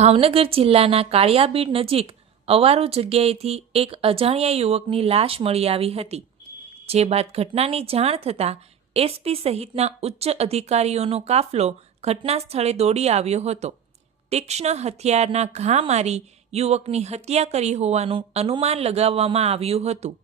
ભાવનગર જિલ્લાના કાળિયાબીડ નજીક અવારો જગ્યાએથી એક અજાણ્યા યુવકની લાશ મળી આવી હતી, જે બાદ ઘટનાની જાણ થતાં એસપી સહિતના ઉચ્ચ અધિકારીઓનો કાફલો ઘટના સ્થળે દોડી આવ્યો હતો. તીક્ષ્ણ હથિયારના ઘા મારી યુવકની હત્યા કરી હોવાનું અનુમાન લગાવવામાં આવ્યું હતું.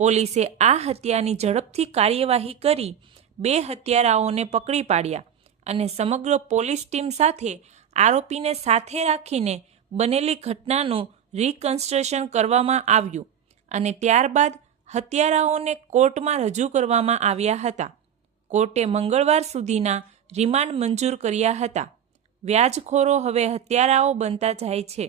પોલીસે આ હત્યાની ઝડપથી કાર્યવાહી કરી 2 હત્યારાઓને પકડી પાડ્યા અને સમગ્ર પોલીસ ટીમ સાથે આરોપીને સાથે રાખીને બનેલી ઘટનાનું રિકન્સ્ટ્રક્શન કરવામાં આવ્યું અને ત્યારબાદ હત્યારાઓને કોર્ટમાં રજૂ કરવામાં આવ્યા હતા. કોર્ટે મંગળવાર સુધીના રિમાન્ડ મંજૂર કર્યા હતા. વ્યાજખોરો હવે હત્યારાઓ બનતા જાય છે.